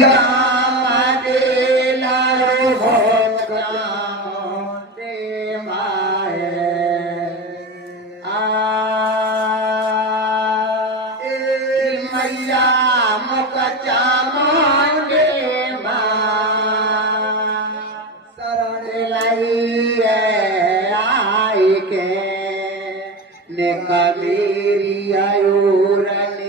काम दे लारो भोग काम दे माए मैया मुख चामुंडे मां शरण लाई आई के ने कबीरी आयूर ने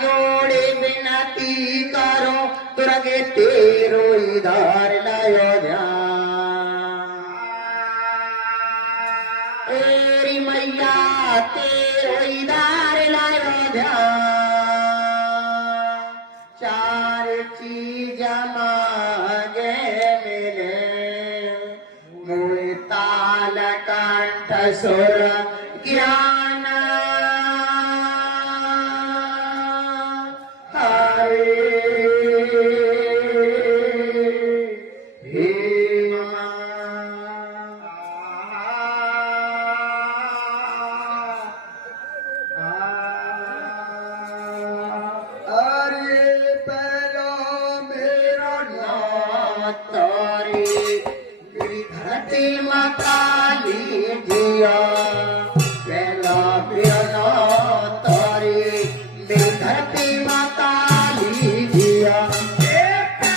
जोड़े विनती करो तुरगे तेरो इधर लायो ध्यान तेरी मैया तेरो इधर लायो ध्यान चार चीज मांगे मिले मुझे ताल कंठ सुर ज्ञान माता लीजिया पहला प्याला तारी मेरी धरती माता लीजिया पहला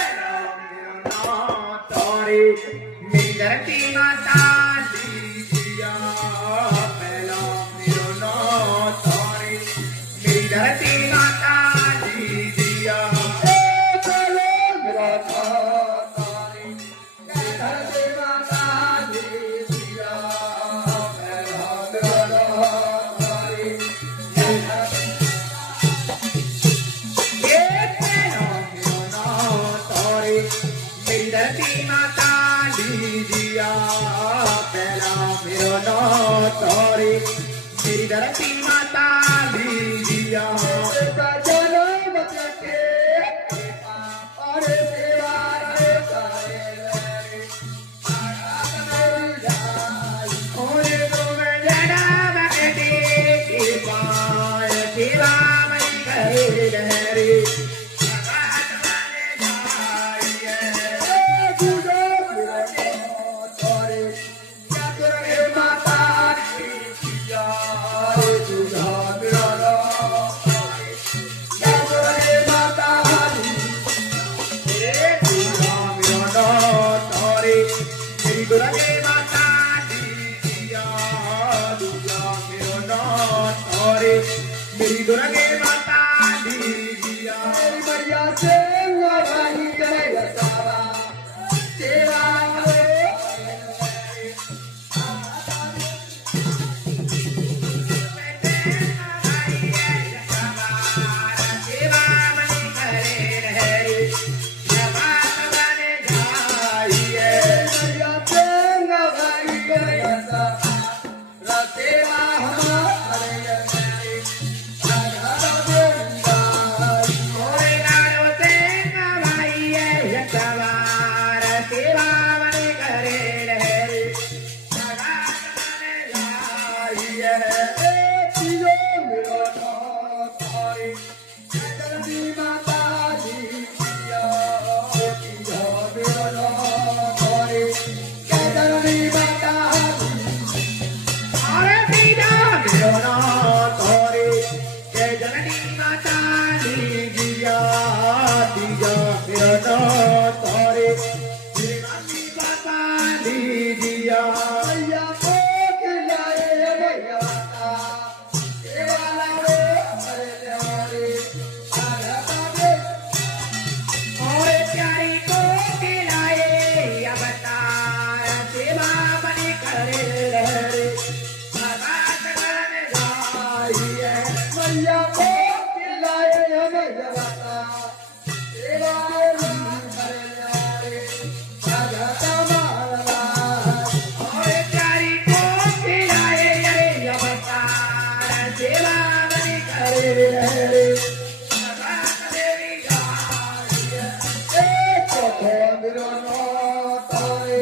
प्याला तारी मेरी धरती माता लीजिया पहला प्याला तारी मेरी धरती माता लीजिया धरती माता लीजिया पहला मेरो नो तोरी मेरी धरती माता लीजिया चलो बचके और सेवा रे ओरे तो मैं जड़ा बकटे की पाय सेवा मैं करे लहरी दुर्गे माता लीजिया दुर्गा मेरो नाथ और मेरी दुर्गे माता लीजिया मेरी मैया से वही करे सारा सेवा सेवा रे देवी जाए कथा मेरो नाथ रे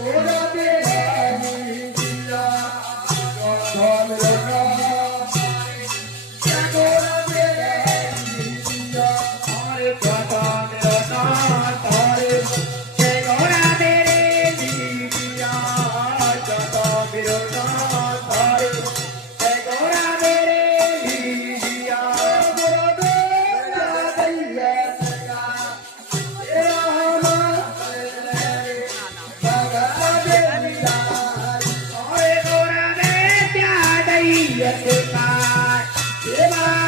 गोरा देवी दिया कथा मेरो नाथ गोरा देवी दिया अरे कथा मेरो नाथ रे गोरा देवी दिया कथा मेरो नाथ रे गोरा देवी दिया गोरा देवी दिया Yes,